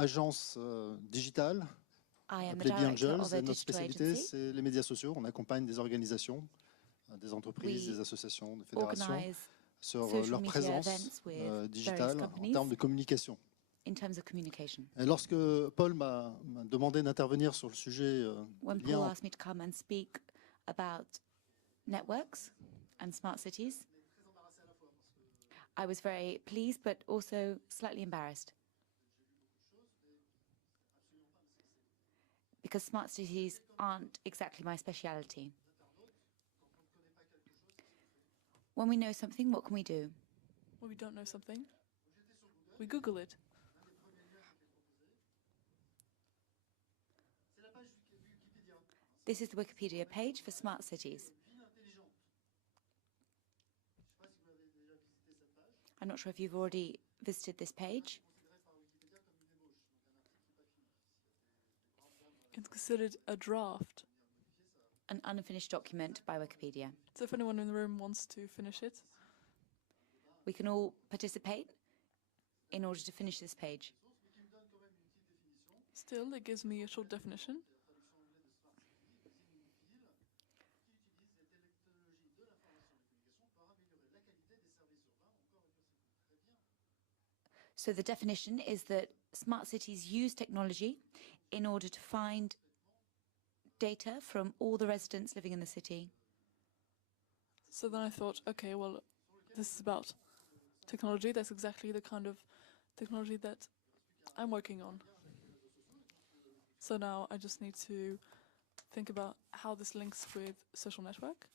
agence digitale I am the appelée Be director Angels of a et notre digital spécialité, agency. c'est les médias sociaux. On accompagne des organisations, des entreprises, We des associations, des fédérations organize sur social leur media présence events with various digitale en companies termes de communication. in terms of communication. Et lorsque Paul m'a demandé d'intervenir sur le sujet When des Paul liens asked me to come and speak about networks and smart cities, I was very pleased but also slightly embarrassed, because smart cities aren't exactly my speciality. When we know something, what can we do? When we don't know something, we Google it. This is the Wikipedia page for smart cities. I'm not sure if you've already visited this page. It's considered a draft. An unfinished document by Wikipedia. So if anyone in the room wants to finish it, we can all participate in order to finish this page. Still, it gives me a short definition. So the definition is that smart cities use technology in order to find data from all the residents living in the city. So then I thought, okay, well, this is about technology. That's exactly the kind of technology that I'm working on. So now I just need to think about how this links with social network.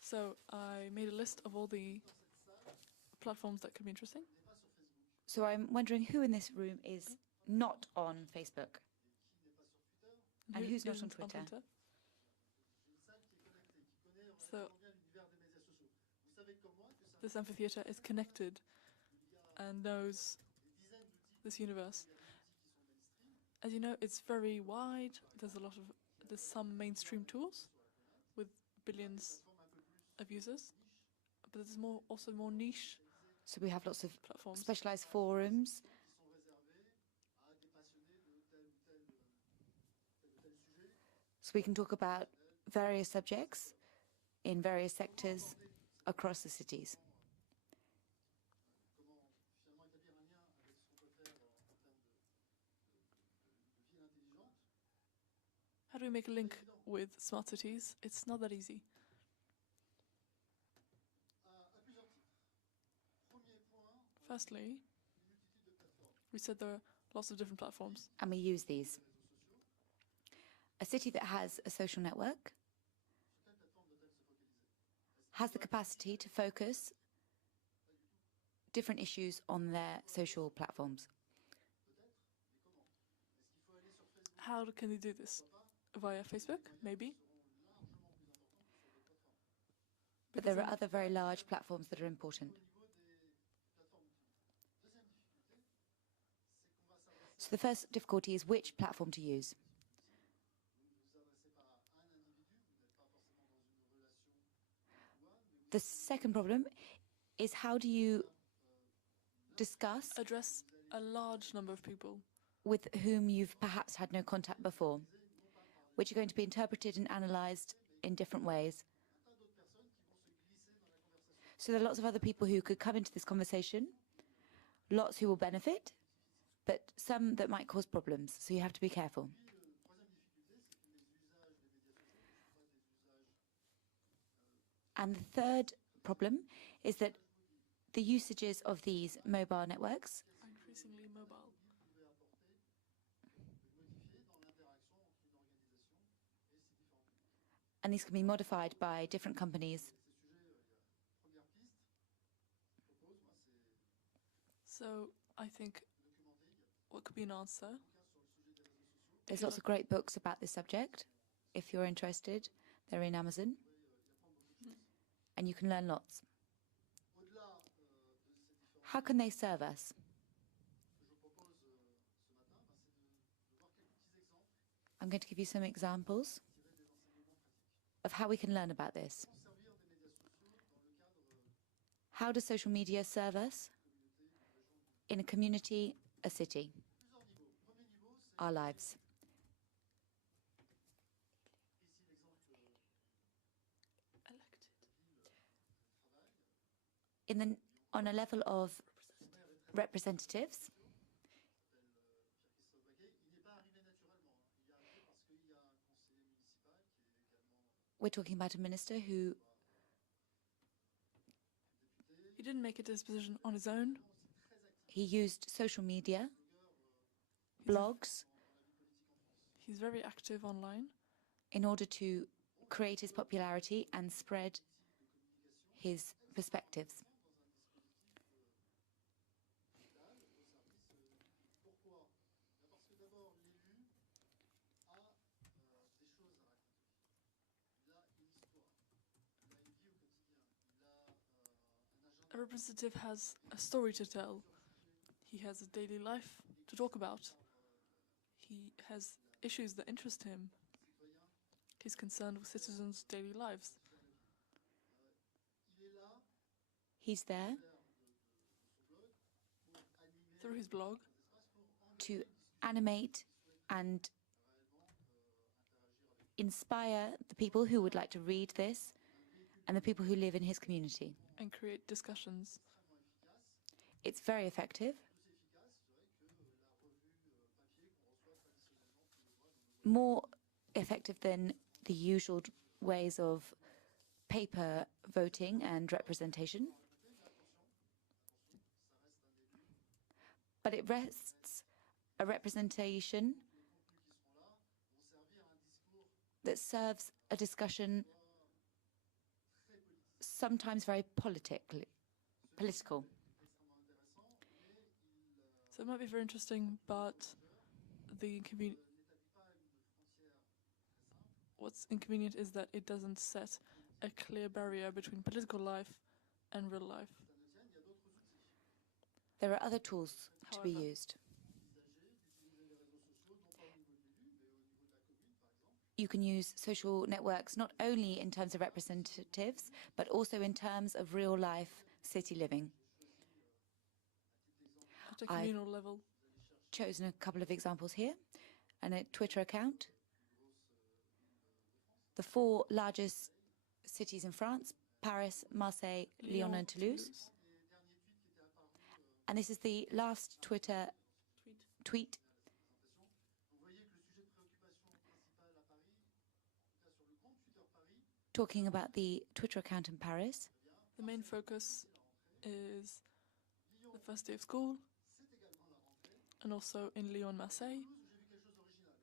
So I made a list of all the platforms that could be interesting. So I'm wondering who in this room is not on Facebook? And who's not on Twitter? So this amphitheater is connected and knows this universe. As you know, it's very wide. There's some mainstream tools with billions of users, but there's also more niche. So we have lots of platforms. Specialized forums so we can talk about various subjects in various sectors across the cities. How do we make a link with smart cities? It's not that easy. Firstly, we said there are lots of different platforms. And we use these. A city that has a social network has the capacity to focus different issues on their social platforms. How can they do this? Via Facebook, maybe? But there are other very large platforms that are important. So the first difficulty is which platform to use. The second problem is how do you address a large number of people with whom you've perhaps had no contact before, which are going to be interpreted and analyzed in different ways. So there are lots of other people who could come into this conversation, lots who will benefit, but some that might cause problems, so you have to be careful. And the third problem is that the usages of these mobile networks are increasingly mobile. And these can be modified by different companies. So I think what could be an answer? There's lots of great books about this subject. If you're interested, they're in Amazon. And you can learn lots. How can they serve us? I'm going to give you some examples of how we can learn about this. How does social media serve us in a community, a city, our lives? On a level of representatives, we're talking about a minister who He didn't make it his position on his own. he used social media, blogs, He's very active online. in order to create his popularity and spread his perspectives. A representative has a story to tell. He has a daily life to talk about. He has issues that interest him. He's concerned with citizens' daily lives. He's there Through his blog, to animate and inspire the people who would like to read this and the people who live in his community. and create discussions. It's very effective. More effective than the usual ways of paper voting and representation. But it rests a representation that serves a discussion sometimes very political. So it might be very interesting, but what's inconvenient is that it doesn't set a clear barrier between political life and real life. There are other tools to be However, used. You can use social networks not only in terms of representatives, but also in terms of real-life city living. at a communal level, Chosen a couple of examples here, and a Twitter account. The 4 largest cities in France, Paris, Marseille, Lyon and Toulouse. And this is the last Twitter tweet. Talking about the Twitter account in Paris. The main focus is the first day of school, and also in Lyon, Marseille.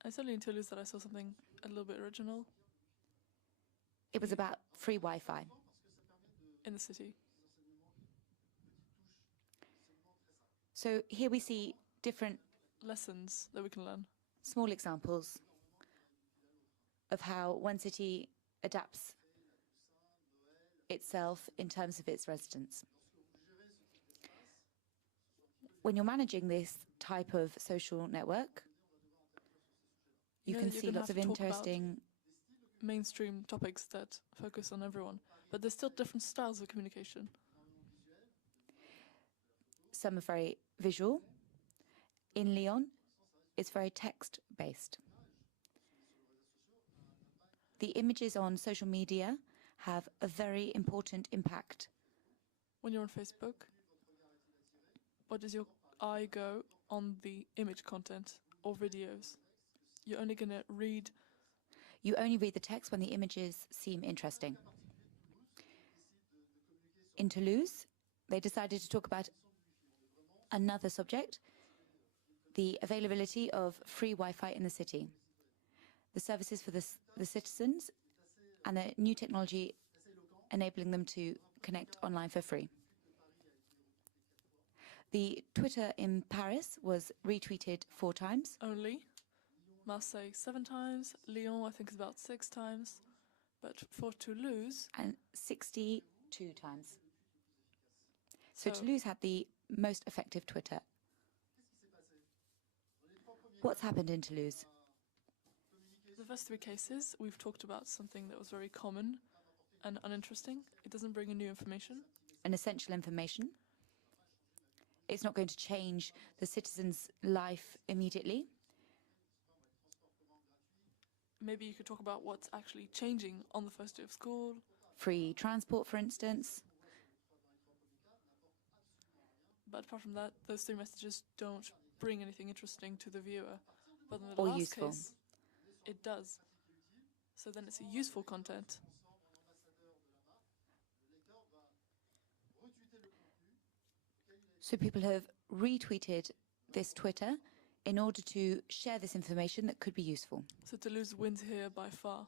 It's only in Toulouse that I saw something a little bit original It was about free Wi-Fi. in the city. So here we see different Lessons that we can learn. small examples of how one city adapts itself in terms of its residents. When you're managing this type of social network, you know can that you're see gonna lots of have to talk about interesting mainstream topics that focus on everyone, but there's still different styles of communication. some are very visual. In Lyon, it's very text-based. The images on social media have a very important impact. When you're on Facebook, where does your eye go on the image content or videos? You're only going to read. You only read the text when the images seem interesting. In Toulouse, they decided to talk about another subject, the availability of free Wi-Fi in the city, the services for the citizens, and the new technology enabling them to connect online for free. The Twitter in Paris was retweeted 4 times. Only. Marseille 7 times. Lyon, I think, is about 6 times. But for Toulouse... And 62 times. So So- Toulouse had the most effective Twitter. What's happened in Toulouse? The first 3 cases, we've talked about something that was very common and uninteresting. It doesn't bring in new information. an essential information. It's not going to change the citizen's life immediately. Maybe you could talk about what's actually changing on the first day of school. Free transport, for instance. But apart from that, those three messages don't bring anything interesting to the viewer. But in the Or last useful. case, it does. So then it's a useful content. So people have retweeted this Twitter in order to share this information that could be useful. So Toulouse wins here by far.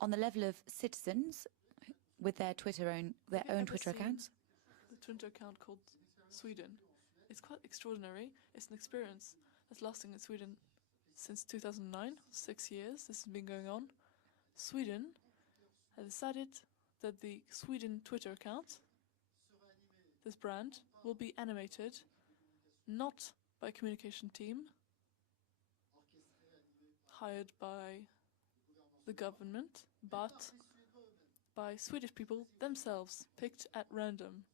On the level of citizens with their own Have you ever Twitter seen accounts, The Twitter account called Sweden. It's quite extraordinary. It's an experience that's lasting in Sweden since 2009, 6 years. This has been going on. Sweden has decided that the Sweden Twitter account, this brand, will be animated not by a communication team hired by the government, but by Swedish people themselves, picked at random.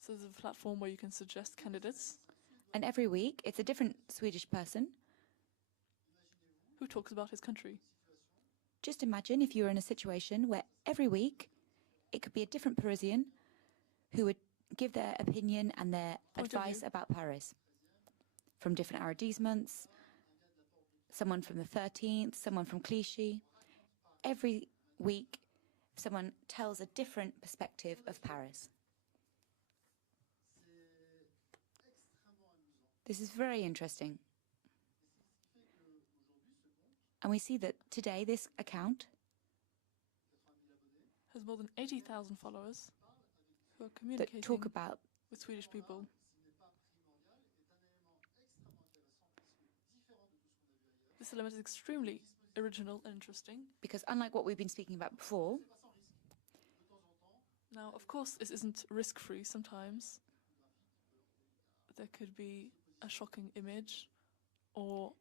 So there's a platform where you can suggest candidates and every week it's a different Swedish person. who talks about his country. Just imagine if you were in a situation where every week it could be a different Parisian who would give their opinion and their Point of advice view. about Paris. From different arrondissements, someone from the 13th, someone from Clichy. Every week someone tells a different perspective of Paris. This is very interesting. And we see that today this account Has more than 80,000 followers who are that communicating talk about with Swedish people. This element is extremely original and interesting. because unlike what we've been speaking about before, Now, of course, this isn't risk-free sometimes. There could be a shocking image or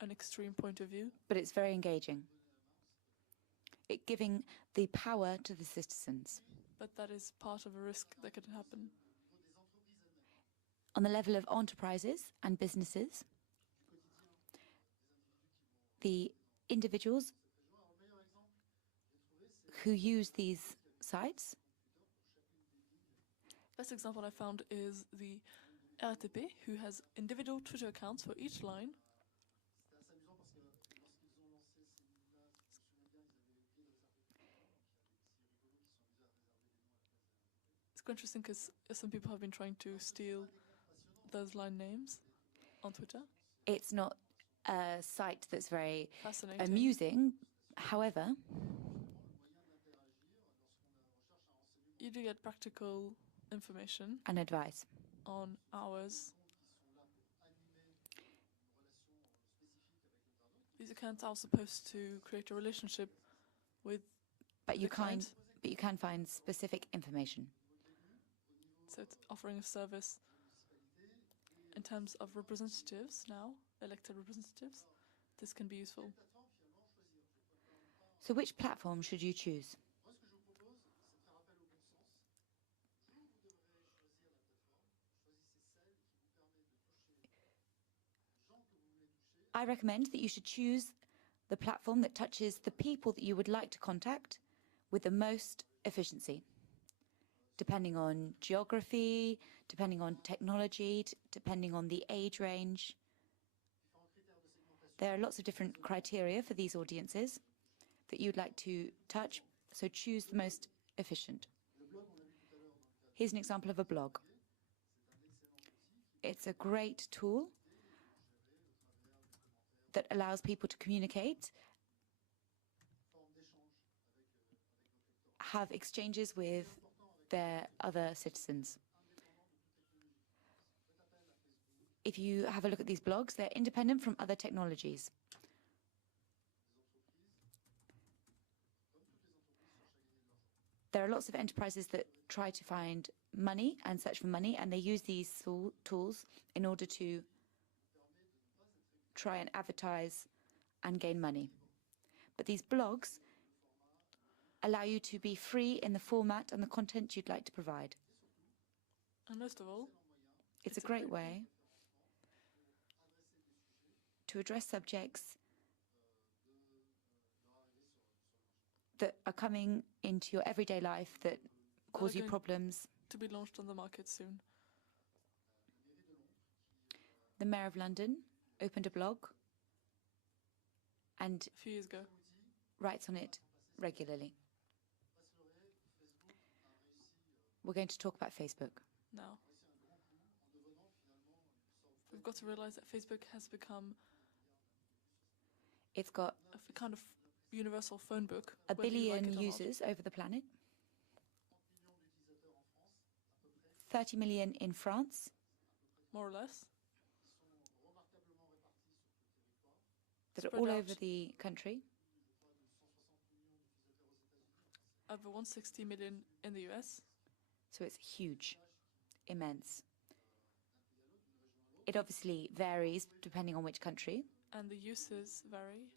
an extreme point of view. but it's very engaging. It giving the power to the citizens. But that is part of a risk that could happen. On the level of enterprises and businesses, the individuals who use these sites, Best example I found is the RTP, who has individual Twitter accounts for each line. It's quite interesting because some people have been trying to steal those line names on Twitter. it's not a site that's very Fascinating. amusing. However, You do get practical information and advice. on hours. These accounts are supposed to create a relationship with But you the client. can find specific information. So it's offering a service in terms of representatives now, elected representatives. This can be useful. So which platform should you choose? I recommend that you should choose the platform that touches the people that you would like to contact with the most efficiency, depending on geography, depending on technology, depending on the age range. There are lots of different criteria for these audiences that you'd like to touch, so choose the most efficient. Here's an example of a blog. It's a great tool that allows people to communicate, have exchanges with their other citizens. If you have a look at these blogs, they're independent from other technologies. There are lots of enterprises that try to find money and search for money, and they use these tools in order to try and advertise and gain money. But these blogs allow you to be free in the format and the content you'd like to provide. And most of all, It's a great way to address subjects that are coming into your everyday life that cause you going problems. to be launched on the market soon. The Mayor of London opened a blog and A few years ago. writes on it regularly. We're going to talk about Facebook. Now, we've got to realize that Facebook has become It's got a kind of universal phone book. a whether you like billion it or not. users over the planet, 30 million in France, More or less. that are Spread all out. over the country, Over 160 million in the US. so it's huge, immense. It obviously varies depending on which country. And the uses vary.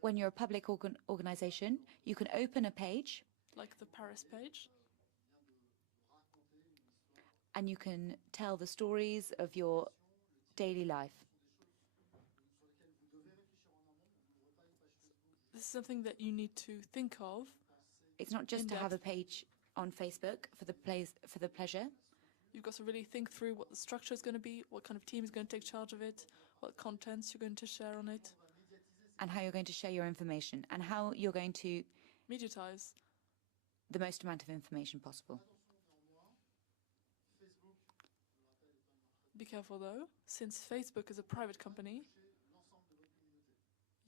When you're a public organization, you can open a page Like the Paris page. and you can tell the stories of your daily life. This is something that you need to think of. It's not just In to have a depth. page on Facebook for the pleasure. You've got to really think through what the structure is going to be, what kind of team is going to take charge of it, what contents you're going to share on it. And how you're going to share your information and how you're going to Mediatize. the most amount of information possible. Be careful though, since Facebook is a private company,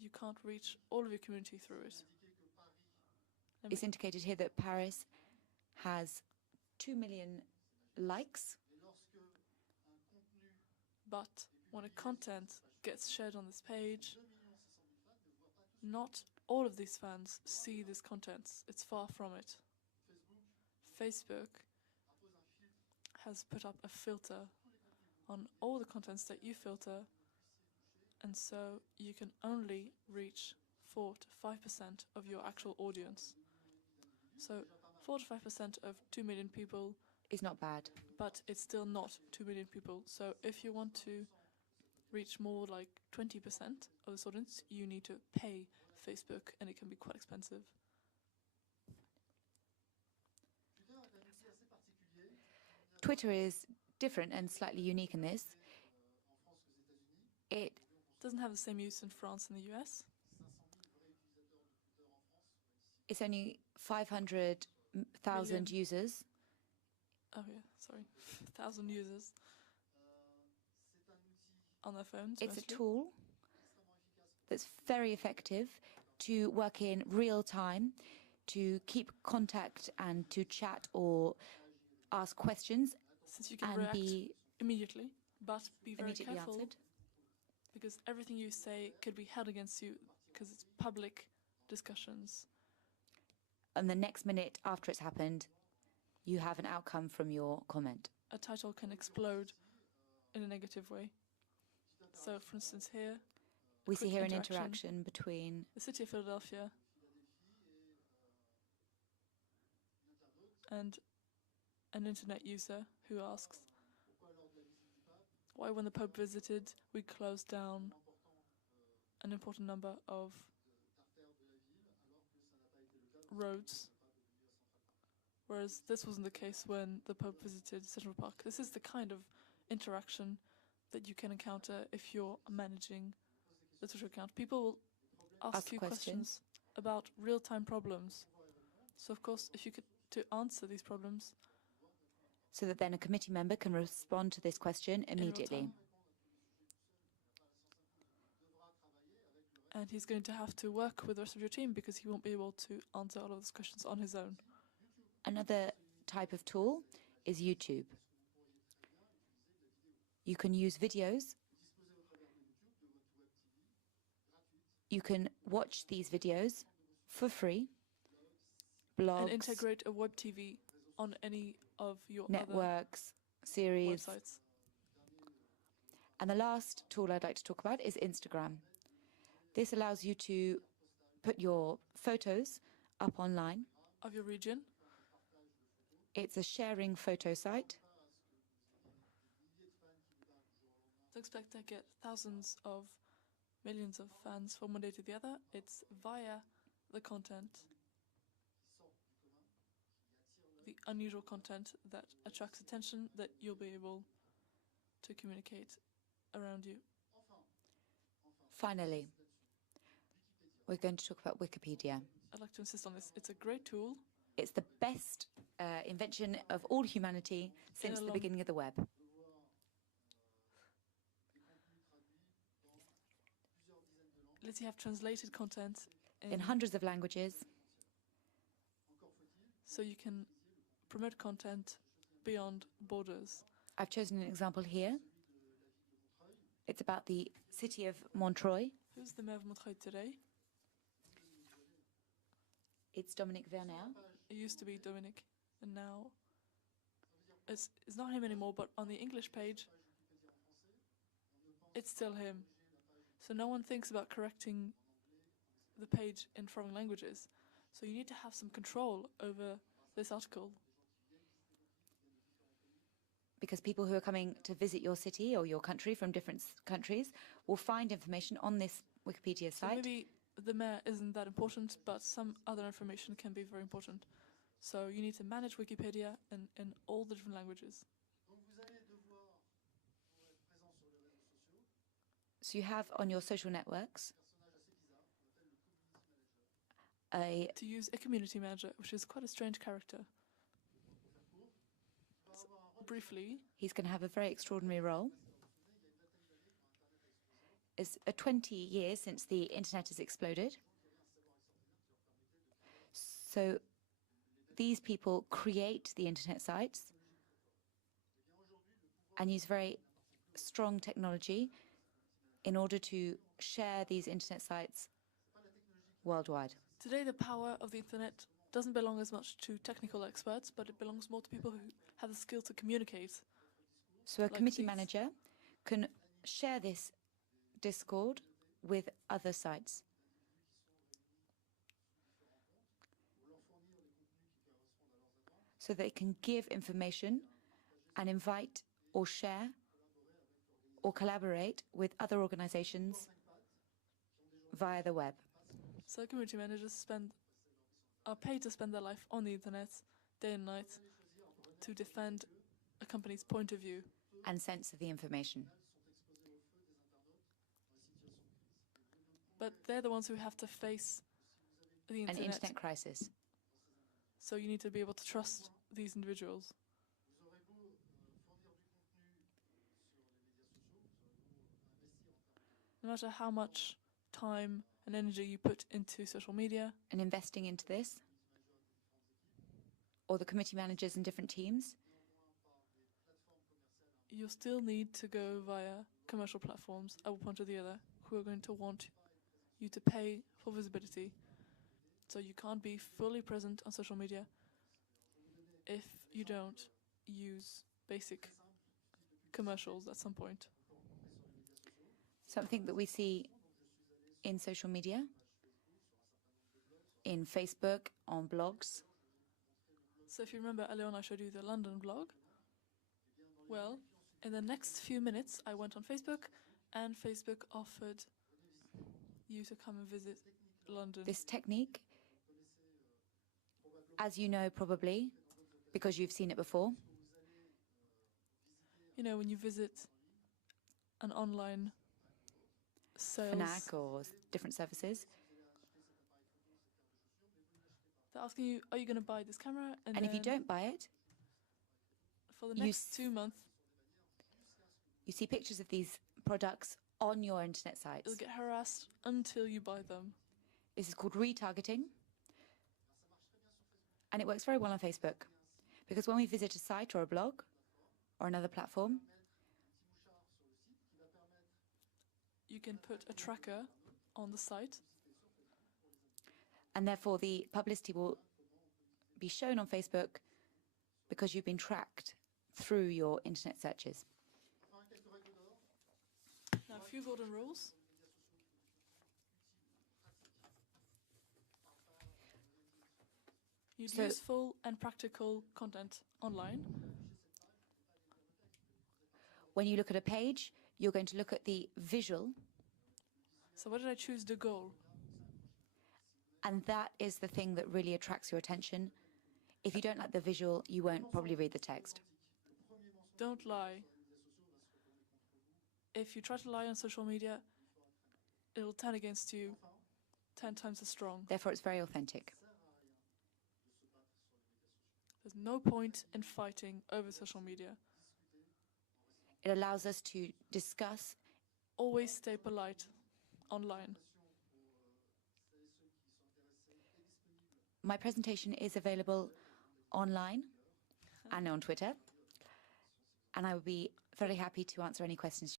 you can't reach all of your community through it. It's indicated here that Paris has 2 million likes, But when a content gets shared on this page, not all of these fans see these contents. It's far from it. Facebook has put up a filter on all the contents that you filter, and so you can only reach 4 to 5% of your actual audience. So 4 to 5% of 2 million people, is not bad. but it's still not 2 million people. So if you want to reach more like 20% of this audience, you need to pay Facebook, and it can be quite expensive. Twitter is different and slightly unique in this. It Doesn't have the same use in France and the US. it's only 500,000 Million. users. Oh yeah, sorry, 1,000 users on their phones. It's a mostly. tool that's very effective to work in real time, to keep contact and to chat or ask questions Since you can and react be immediately, but be very immediately careful answered. because everything you say could be held against you because it's public discussions. And the next minute after it's happened, you have an outcome from your comment. A title can explode in a negative way. So, for instance, here, We see quick here an interaction. interaction between the city of Philadelphia and an internet user who asks, why when the Pope visited, we closed down an important number of roads, whereas this wasn't the case when the Pope visited Central Park. This is the kind of interaction that you can encounter if you're managing the Twitter account. People will ask you questions about real-time problems. So, of course, if you could to answer these problems so that then a committee member can respond to this question in real immediately. time. And he's going to have to work with the rest of your team because he won't be able to answer all of those questions on his own. Another type of tool is YouTube. You can use videos. You can watch these videos for free. Blogs, And integrate a web TV on any of your other networks, series. websites. And the last tool I'd like to talk about is Instagram. This allows you to put your photos up online. of your region. It's a sharing photo site. Don't expect to get thousands of millions of fans from one day to the other. It's via the content, the unusual content that attracts attention, that you'll be able to communicate around you. Finally, we're going to talk about Wikipedia. I'd like to insist on this. It's a great tool. It's the best invention of all humanity since the beginning of the web. Lets you have translated content In hundreds of languages. so you can promote content beyond borders. I've chosen an example here. It's about the city of Montreuil. Who's the mayor of Montreuil today? It's Dominique Verner. It used to be Dominic, and now it's not him anymore, but on the English page, it's still him. So no one thinks about correcting the page in foreign languages. So you need to have some control over this article. Because people who are coming to visit your city or your country from different countries will find information on this Wikipedia So site. maybe the mayor isn't that important, but some other information can be very important. So you need to manage Wikipedia in all the different languages. So you have on your social networks To use a community manager, which is quite a strange character. Briefly, he's going to have a very extraordinary role. It's 20 years since the internet has exploded. So these people create the internet sites and use very strong technology in order to share these internet sites worldwide. today the power of the internet doesn't belong as much to technical experts, but it belongs more to people who have the skill to communicate. So a Like committee these. manager can share this Discord with other sites. So they can give information and invite or share or collaborate with other organizations via the web. So community managers are paid to spend their life on the internet day and night to defend a company's point of view. And censor the information. But they're the ones who have to face the An internet crisis. So you need to be able to trust these individuals. No matter how much time and energy you put into social media, And investing into this, or the committee managers in different teams, you'll still need to go via commercial platforms at one point or the other who are going to want you to pay for visibility. So you can't be fully present on social media if you don't use basic commercials at some point. something that we see in social media, in Facebook, on blogs. So if you remember earlier on I showed you the London blog, well, in the next few minutes I went on Facebook and Facebook offered you to come and visit London. This technique, as you know probably, because you've seen it before, You know, when you visit an online sales, Fnac or different services, they're asking you, are you going to buy this camera? and if you then don't buy it, for the you next 2 months, you see pictures of these products on your internet sites. you'll get harassed until you buy them. This is called retargeting, and it works very well on Facebook, because when we visit a site or a blog or another platform, You can put a tracker on the site, and therefore the publicity will be shown on Facebook because you've been tracked through your internet searches. Now, a few golden rules. Use So- useful and practical content online. When you look at a page, you're going to look at the visual, So why did I choose the goal? and that is the thing that really attracts your attention. If you don't like the visual, you won't probably read the text. Don't lie. If you try to lie on social media, it'll turn against you 10 times as strong. Therefore, it's very authentic. There's no point in fighting over social media. It allows us to discuss. Always stay polite online. My presentation is available online and on Twitter, and I would be very happy to answer any questions